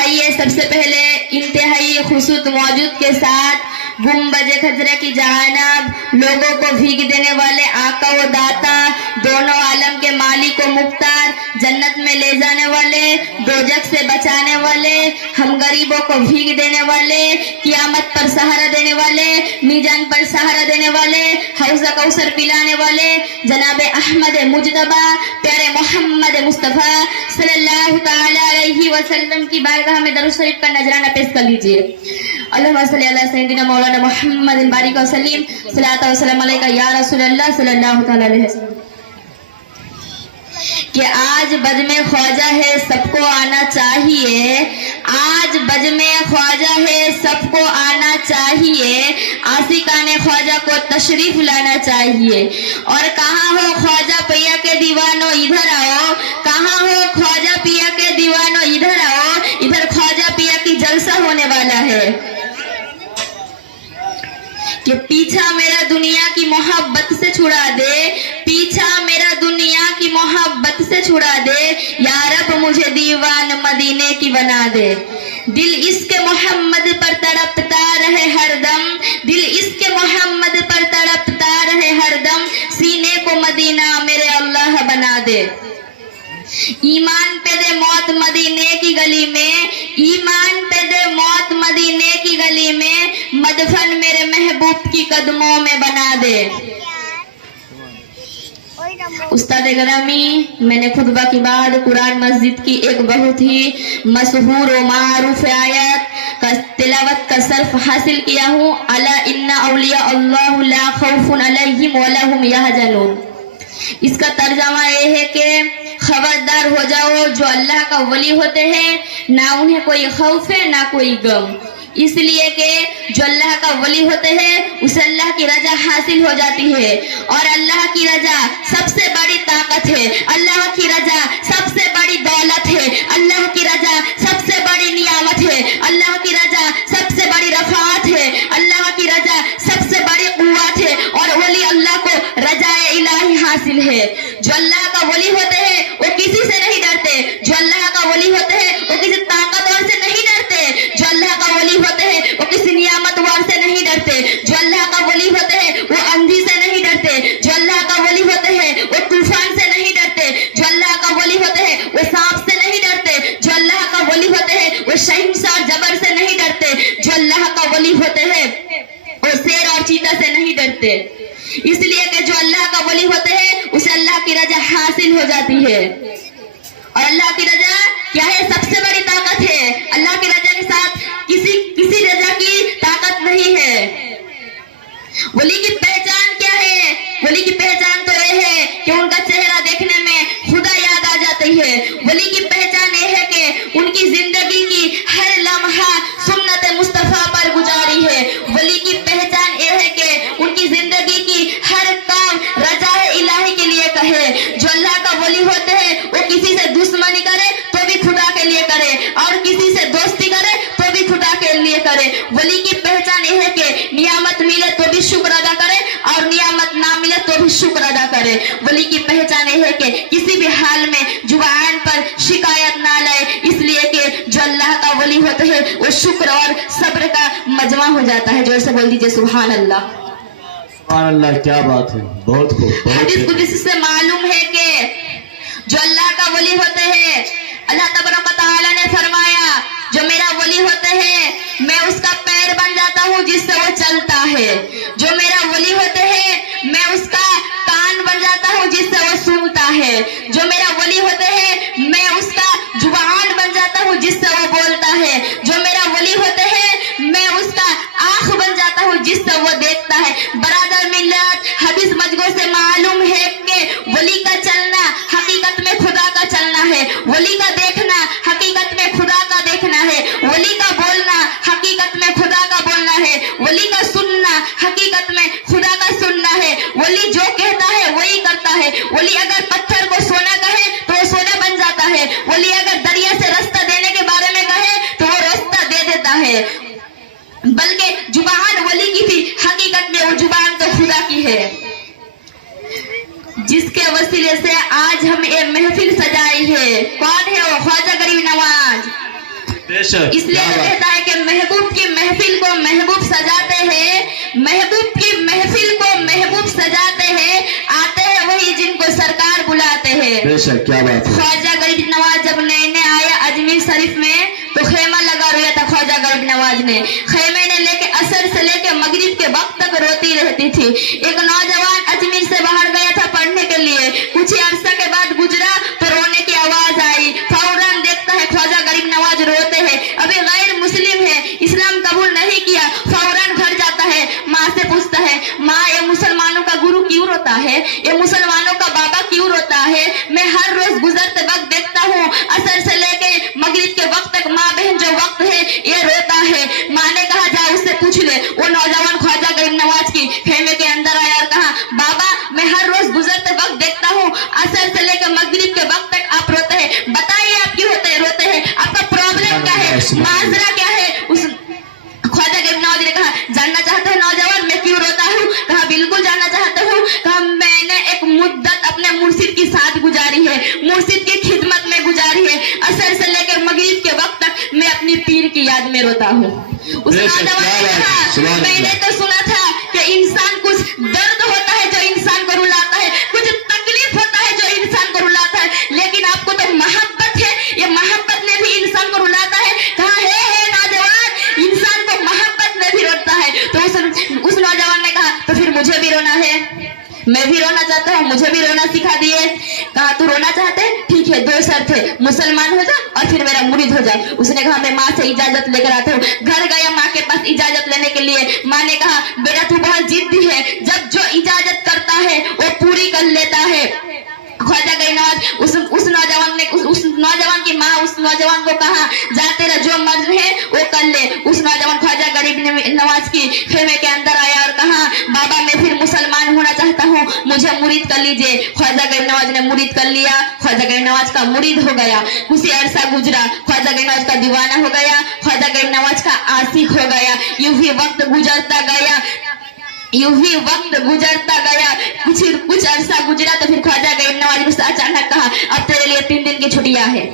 आइए सबसे पहले इंतहाई खुशूत मौजूद के साथ गुम्बज खजरा की जानिब लोगों को भीग देने वाले आका व दाता, दोनों आलम के मालिक व मुख्तार, जन्नत में ले जाने वाले, दोजख से बचाने वाले, हम गरीबों को भीग देने वाले, कियामत पर सहारा देने वाले, मीजान पर सहारा देने वाले, हौज़ कौसर पिलाने वाले जनाबे अहमद मुजतबा प्यारे मोहम्मद मुस्तफ़ा सल्लल्लाहु तआला अलैहि वसल्लम की बारगाह में दरूद शरीफ का नजराना पेश कर लीजिए। अल्लाहुम्मा सल्ली अला सय्यिदिना मौलाना मुहम्मद बारिक व सल्लिम सलातो व सलाम अलैका या रसूलल्लाह सल्लल्लाहु तआला अलैहि वसल्लम। कि आज बज़्म ख्वाजा है सबको आना चाहिए, आज बज़्म ख्वाजा है सबको आना चाहिए, आशिकाने ख्वाजा को तशरीफ लाना चाहिए। और कहाँ हो ख्वाजा पिया के दीवानो इधर आओ, कहाँ हो ख्वाजा पिया के दीवानो इधर आओ, इधर ख्वाजा पिया की जलसा होने वाला है। कि पीछा मेरा दुनिया की मोहब्बत से छुड़ा दे, पीछा मेरा दुनिया की मोहब्बत से छुड़ा दे, या रब मुझे दीवान मदीने की बना दे। दिल इश्क मोहम्मद पर तड़पता रहे हरदम, दिल इश्क मोहम्मद पर तड़पता रहे हरदम, सीने को मदीना मेरे अल्लाह बना दे। ईमान पे दे मौत मदीने की गली में, ईमान पे दे मौत मदीने की गली में, मदफन मेरे महबूब की कदमों में बना दे। उस्ताद ग्रामी, मैंने खुतबा के बाद कुरान मस्जिद की एक बहुत ही मशहूर व मारूफ आयत का तिलावत का सर्फ हासिल किया हूँ। अला इन्ना औलिया अल्लाह ला खौफुन अलैहिम वला हुम यहज़नून। इसका तर्जमा ये है कि खबरदार हो जाओ, जो अल्लाह का वली होते हैं ना उन्हें कोई खौफ है ना कोई गम, इसलिए कि जो अल्लाह का वली होते हैं उसे अल्लाह की रजा हासिल हो जाती है। और अल्लाह की रजा सबसे बड़ी ताकत है, अल्लाह की रजा सबसे बड़ी दौलत है, अल्लाह की रजा सबसे बड़ी नियामत है, अल्लाह की रजा सबसे बड़ी रफात है, अल्लाह की रजा सबसे बड़ी कुव्वत है। और वली अल्लाह को रजाए इलाही हासिल है। जो अल्लाह का वली होते हैं वो किसी से नहीं डरते, जो अल्लाह का वली होते हैं वो किसी ताकतवर से नहीं डरते, जो अल्लाह का वली होते हैं वो किसी नियामतवार से नहीं डरते, जो अल्लाह का वली होते हैं वो अंधी से नहीं डरते, जो अल्लाह का वली होते हैं वो तूफान से नहीं डरते, जो अल्लाह का वली होते हैं वो सांप से नहीं डरते, जो अल्लाह का वली होते हैं वो शहंशाह जबर से नहीं डरते, जो अल्लाह का वली होते हैं वो शेर और चीता से नहीं डरते। इसलिए कि जो अल्लाह का वली होते हैं उसे अल्लाह की रजा हासिल हो जाती है। और अल्लाह की रजा क्या है? सबसे बड़ी ताकत है। अल्लाह की रजा के साथ किसी रजा की ताकत नहीं है। वली की पहचान क्या है? वली की पहचान तो ये है कि उनका चेहरा देखने में खुदा याद आ जाती है। वली की पहचान ये है कि उनकी जिंदगी की हर लम्हा सुन्नत मुस्तफा पर गुजारी है। वली की पहचान ये है कि उनकी जिंदगी की हर काम रजाए इलाही के लिए कहे। जो अल्लाह का वली होते हैं वो किसी से दुश्मनी करे तो भी खुदा के लिए करे, और किसी से दोस्ती करे तो भी खुदा के लिए करे। वली की पहचान ये है कि नियामत मिले तो भी शुक्र अदा करे, और नियामत ना मिले तो भी शुक्र अदा करे। वली की पहचान ये है कि किसी भी हाल में जुबान पर शिकायत ना लाए, इसलिए कि जो अल्लाह का वली होते हैं वो शुक्र और सब्र का मजमा हो जाता है। जोर से बोल दीजिए सुभान अल्लाह। सुभान अल्लाह, क्या बात है, बहुत खूब। हदीस कुदसी से मालूम है कि जो अल्लाह का वली होते हैं, अल्लाह तबारक व तआला ने फरमाया जो मेरा वली होते हैं मैं उसका पैर बन जाता हूँ जिससे वो चलता है, जो मेरा वली होते हैं मैं उसका कान बन जाता हूँ जिससे वो सुनता है, जो मेरा वली होते हैं मैं उसका जुबान बन जाता हूँ जिससे वो बोलता है, जो मेरा वली होते हैं मैं उसका आँख बन जाता हूँ जिससे वो देखता है। बरादर मिल्लत, हदीस मजगो से मालूम है जो कहता है वही करता है। वली अगर पत्थर को सोना कहे तो वो सोना बन जाता है। वली अगर दरिया से रास्ता देने के बारे में कहे तो वो रास्ता दे देता है। बल्कि जुबान वली की थी, हकीकत में वो जुबान तो खुदा की है, जिसके वसीले से आज हम ये महफिल सजाई है। कौन है वो? ख्वाजा गरीब नवाज। बेशक, इसलिए क्या वो बात। कहता है कि महबूब की महफिल को महबूब सजाते हैं, महबूब की महफिल को महबूब सजाते हैं, आते हैं वही जिनको सरकार बुलाते हैं। बेशक, क्या बात है। ख्वाजा गरीब नवाज जब नए आया अजमेर शरीफ में तो खेमा लगा रोया था ख्वाजा गरीब नवाज ने। खेमे ने लेके असर से लेके मगरिब के वक्त तक रोती रहती थी। एक नौजवान अजमेर से बाहर गया था पढ़ने के लिए, कुछ ही अरसा के बाद गुजरा तो रोने की आवाज आई। फौरन देखता है ख्वाजा गरीब नवाज रोते हैं, अभी गैर मुस्लिम है, इस्लाम कबूल नहीं किया। फौरन घर जाता है, माँ से पूछता है, माँ ये मुसलमानों का गुरु क्यों रोता है, ये मुसलमानों का बाबा क्यों रोता है? मैं हर रोज गुजरते वक्त देखता हूँ, असर से लेके मगरिब के वक्त तक माँ बहन जो वक्त है ये रोता है। माँ ने कहा जा उससे पूछ ले। वो नौजवान ख्वाजा गरीब नवाज की खेमे के अंदर आया और कहा, बाबा मैं हर रोज गुजरते वक्त देखता हूँ, असर से लेकर मगरिब के वक्त तक आप रोते हैं, बताइए आप क्यों रोते हैं, आपका प्रॉब्लम क्या है, माजरा क्या है? उस ख्वाजा गरीब नवाज ने कहा, जानना चाहते हैं नौजवान मैं क्यों रोता हूँ? कहा बिल्कुल जानना चाहते हूँ। कहा मैंने एक मुद्दत अपने मुर्शिद के साथ गुजारी है, मुर्शिद की खिदमत में गुजारी है, असर से लेकर मगरिब के वक्त तक मैं अपनी पीर की याद में रोता हूँ। उस नौजवान ने कहा, मैंने तो सुना था कि इंसान कुछ दर्द होता है जो इंसान को रुलाता है, कुछ तकलीफ होता है जो इंसान को रुलाता है, लेकिन आपको तो मोहब्बत है, ये मोहब्बत ने भी इंसान को रुलाता है। कहा है नौजवान, इंसान को मोहब्बत में भी रोता है। तो उस नौजवान ने कहा, तो फिर मुझे भी रोना है, मैं भी रोना चाहता हूँ, मुझे भी रोना सिखा दिए। कहा तू रोना चाहते है, ठीक है, दो शर्त है, मुसलमान हो जा और फिर मेरा मुरीद हो जा। उसने कहा मैं माँ से इजाजत लेकर आता हूँ। घर गया माँ के पास इजाजत लेने के लिए। माँ ने कहा बेटा तू बहुत जिद्दी है, जब जो इजाजत करता है वो पूरी कर लेता है। ख्वाजा गरीब नवाज उस नौजवान की माँ उस नौजवान को कहा, जा तेरा जो मर्ज है वो कर ले। उस नौजवान ख्वाजा गरीब नवाज की खेमे के अंदर आया और कहा, बाबा मैं फिर मुसलमान होना चाहता हूँ, मुझे मुरीद कर लीजिए। ख्वाजा गरीब नवाज ने मुरीद कर लिया। ख्वाजा गरीब नवाज का मुरीद हो गया। उसी अरसा गुजरा, ख्वाजा गरीब नवाज का दीवाना हो गया, ख्वाजा गरीब नवाज का आशिक हो गया। यूं ही वक्त गुजरता गया, यूं ही वक्त गुजरता गया। कुछ अरसा गुजरा तो फिर ख्वाजा गरीब नवाज ने अचानक कहा, अब तेरे लिए 3 दिन की छुट्टियां है।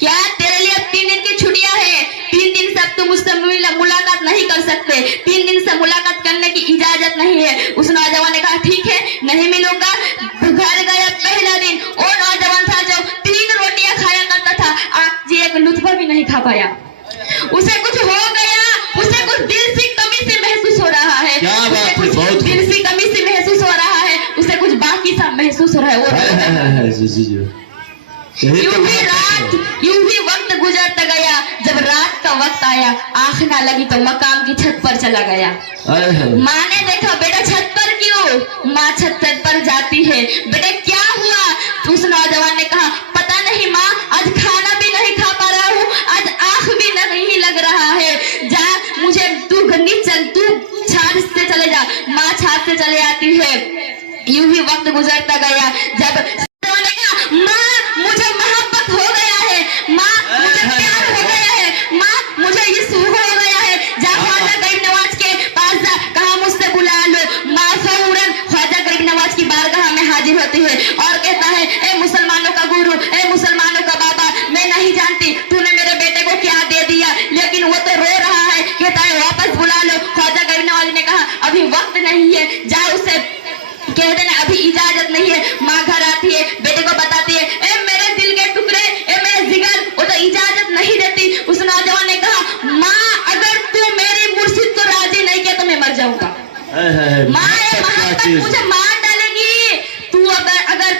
क्या तेरे लिए अब 3 दिन की छुट्टियां है? 3 दिन से अब तुम मुझसे मुलाकात नहीं कर सकते, 3 दिन से मुलाकात करने की इजाजत नहीं है। उस नौजवान ने कहा ठीक है, नहीं मिलूंगा। घर गया पहला दिन, वो नौजवान था जो 3 रोटियां खाया करता था, आज एक लुत्फा भी नहीं खा पाया। उसे कुछ हो गया, उसे कुछ दिल से कमी से महसूस हो रहा है, क्या बात है, बहुत दिल से कमी से महसूस हो रहा है, उसे कुछ बाकी सा महसूस हो रहा है। वो यूं ही वक्त गुजरता गया। जब रात का वक्त आया, आँख ना लगी तो मकाम की छत पर चला गया। माँ ने देखा, बेटा छत पर क्यों? माँ छत पर जाती है, बेटा क्या हुआ? उस नौजवान ने कहा, पता नहीं माँ, आज खाना भी नहीं खा पा रहा हूँ, आज आँख भी नहीं लग रहा है। जा मुझे तू गंदी चल, तू छात से चले जा। माँ छात से चले आती है। यूं ही वक्त गुजरता गया। जब माँ मुझे मोहब्बत हो गया है, माँ मुझे प्यार हो गया है, माँ मुझे इश्क हो गया है, जा ख्वाजा गरीब नवाज के पास जा, कहा मुझसे बुला लो। माँ फौरन ख्वाजा गरीब नवाज की बारगाह में हाजिर होती है और कहता है, ए मुसलमानों का गुरु, ए मुसलमानों का बाबा, मैं नहीं जानती तूने मेरे बेटे को क्या दे दिया, लेकिन वो तो रो रहा है, कहता है वापस बुला लो। ख्वाजा गरीब नवाज ने कहा अभी वक्त नहीं है, जा उसे कह देना अभी इजाजत नहीं है। माँ घर आती है, बेटे को बताती है, ए मेरे दिल के टुकड़े, ए मेरे जिगर, वो तो इजाजत नहीं देती। उस नौजवान ने कहा, माँ अगर तू मेरी मुर्शिद को राजी नहीं किया तो मैं मर जाऊंगा। माँ ये मोहब्बत मुझे मार डालेगी। तू अगर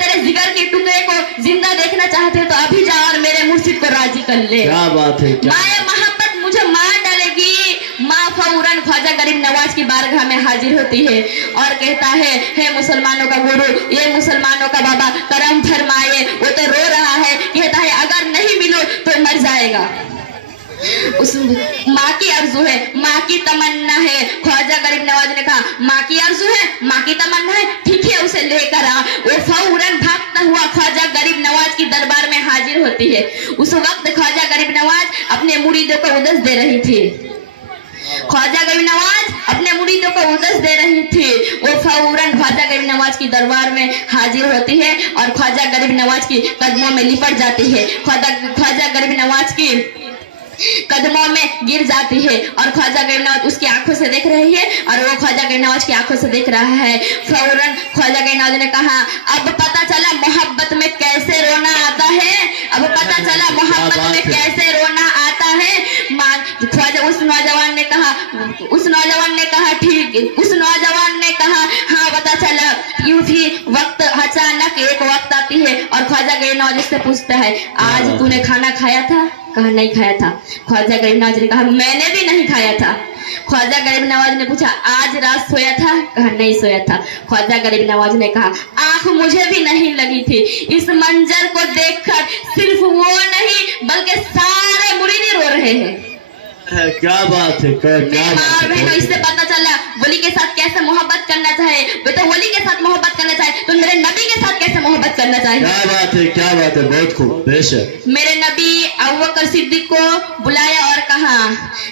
तेरे जिगर के टुकड़े को जिंदा देखना चाहते तो अभी जा और मेरे मुर्शिद को राजी कर ले। क्या बात है, माँ ये मोहब्बत मुझे मार डालेगी। माँ फौरन ख्वाजा गरीब नवाज की बारगाह में हाजिर होती है और कहता है, हे मुसलमानों का गुरु, ये मुसलमानों का बाबा, करम फरमाए। वो तो रो रहा है, कहता है अगर नहीं मिलो तो मर जाएगा। उस माँ की आरज़ू है, माँ की तमन्ना है। ख्वाजा गरीब नवाज ने कहा माँ की आरज़ू है, माँ की तमन्ना है, ठीक है उसे लेकर आ। वो फौरन भागता हुआ ख्वाजा गरीब नवाज की दरबार में हाजिर होती है। उस वक्त ख्वाजा गरीब नवाज अपने मुरीदों को उदस दे रही थी। ख्वाजा गरीब नवाज अपने मुरीदों को उदस दे रही थी। वो फौरन ख्वाजा गरीब नवाज की दरबार में हाजिर होती है और ख्वाजा गरीब नवाज की कदमों में लिपट जाती है। ख्वाजा गरीब नवाज की कदमों में गिर जाती है और ख्वाजा गरीब नवाज उसकी आंखों से देख रही है और वो ख्वाजा गरीब नवाज की आंखों से देख रहा है। फौरन ख्वाजा गरीब नवाज ने कहा अब पता चला मोहब्बत में कैसे रोना आता है, अब पता चला मोहब्बत में कैसे रोना आता है। ख्वाजा उस नौजवान ने कहा ठीक, उस नौजवान ने कहा हाँ पता चला। यूं ही वक्त अचानक एक वक्त आती है और ख्वाजा गरीब नवाज से पूछता है आज तूने खाना खाया था? कहा नहीं खाया था। ख्वाजा गरीब नवाज ने कहा मैंने भी नहीं खाया था। ख्वाजा गरीब नवाज ने पूछा आज रात सोया था? कहा नहीं सोया था। ख्वाजा गरीब नवाज ने कहा आंख मुझे भी नहीं लगी थी। इस मंजर को देखकर सिर्फ वो नहीं बल्कि सारे मुरीद रो रहे हैं। क्या बात है, क्या बात है। इससे पता चला वली के साथ कैसे मोहब्बत करना चाहे। वे तो वली के साथ मोहब्बत करना चाहे तो मेरे नबी के साथ कैसे मोहब्बत करना चाहिए। क्या बात है, क्या बात है, बहुत खूब, बेशक। मेरे नबी अबू बकर सिद्दीक को बुलाया और कहा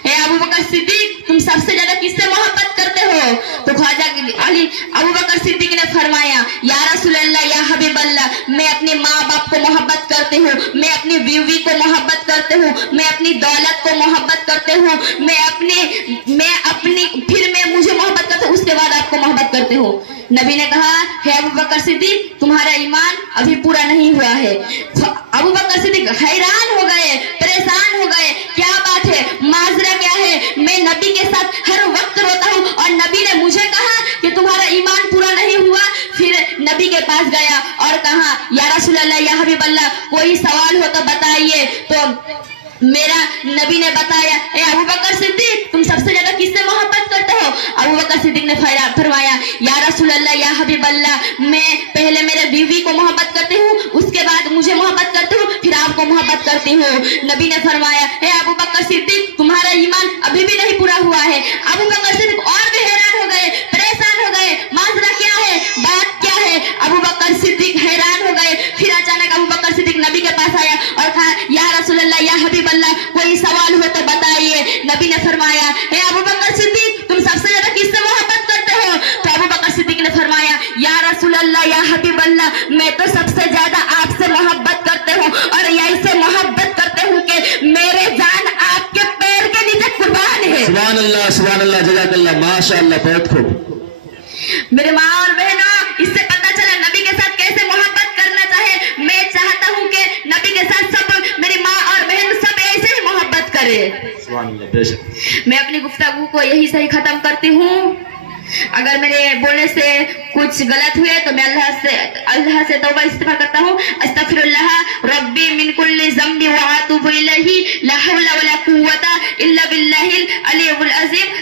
हे अबू बकर सिद्दीक तुम सबसे ज्यादा किससे मोहब्बत करते हो? तो ख्वाजा अबू बकर सिद्दीक ने फरमाया या रसूल अल्लाह या हबीब अल्लाह मैं अपने माँ बाप को मोहब्बत करती हूँ, मैं अपनी बीवी को मोहब्बत करती हूँ, मैं अपनी दौलत को मोहब्बत करते हूँ, मैं अपनी फिर मैं मुझे मोहब्बत करते हूँ, उसके बाद आपको मोहब्बत करते हूँ। नबी ने कहा हे अबू बकर सिद्दीक तुम्हारा ईमान अभी पूरा नहीं हुआ है। अबू बकर सिद्दीक हैरान हो गए, परेशान हो गए, क्या बात है, माजरा क्या है, मैं नबी के साथ हर वक्त रोता हूँ और नबी ने मुझे कहा कि तुम्हारा ईमान पूरा नहीं हुआ। फिर नबी के पास गया और कहा या रसूल अल्लाह या हबीब अल्लाह कोई सवाल हो तो बताइए। तो मेरा नबी ने बताया ए अबू बकर सिद्दीक तुम सबसे ज्यादा किससे मोहब्बत करते हो? अबू बकर सिद्दीक ने फरमाया या रसूल अल्लाह या हबीब अल्लाह मैं पहले मेरे बीवी को मोहब्बत करती हूँ, उसके बाद मुझे मोहब्बत करती हूँ, फिर आपको मोहब्बत करती हूँ। नबी ने फरमाया ए अबू बकर सिद्दीक तुम्हारा ईमान अभी भी नहीं पूरा हुआ है। अबू बकर सिद्दीक और भी हैरान हो गए, परेशान हो गए, माजरा क्या है, बात क्या है। अबू बकर सिद्दीक हैरान हो गए। फिर अचानक अबू बकर सिद्दीक नबी के पास आया और कहा या रसूल अल्लाह या हबीब अल्लाह कोई सवाल हो तो बताइए। नबी ने फरमाया हे अबू बकर सिद्दीक तुम सबसे ज्यादा किससे मोहब्बत करते हो? तो अबू बकर सिद्दीक ने फरमाया या रसूल अल्लाह या हबीब अल्लाह मैं तो सबसे ज्यादा आपसे मोहब्बत करते हूँ और ऐसे मोहब्बत करते हूँ कि मेरे जान आपके पैर के नीचे कुर्बान है। सुभान अल्लाह, जज़ाकल्लाह, माशाअल्लाह, बहुत खूब। मेरे माँ और बहनों इससे पता चला नबी के साथ कैसे मोहब्बत करना चाहे। मैं चाहता हूँ कि नबी के साथ सब मेरी माँ और बहन सब ऐसे ही मोहब्बत करे। सुभान अल्लाह, बेशक। मैं अपनी गुफ्तगू को यही से ही खत्म करती हूँ। अगर मेरे बोलने से कुछ गलत हुए तो मैं अल्लाह से तौबा इस्तिग़फ़ार करता हूँ। अस्तग़फिरुल्लाह रब्बी मिन कुल्ली ज़ंबि व अतूबु इलैहि ला हौला वला कुव्वता इल्ला बिल्लाहिल अलीयुल अज़ीम।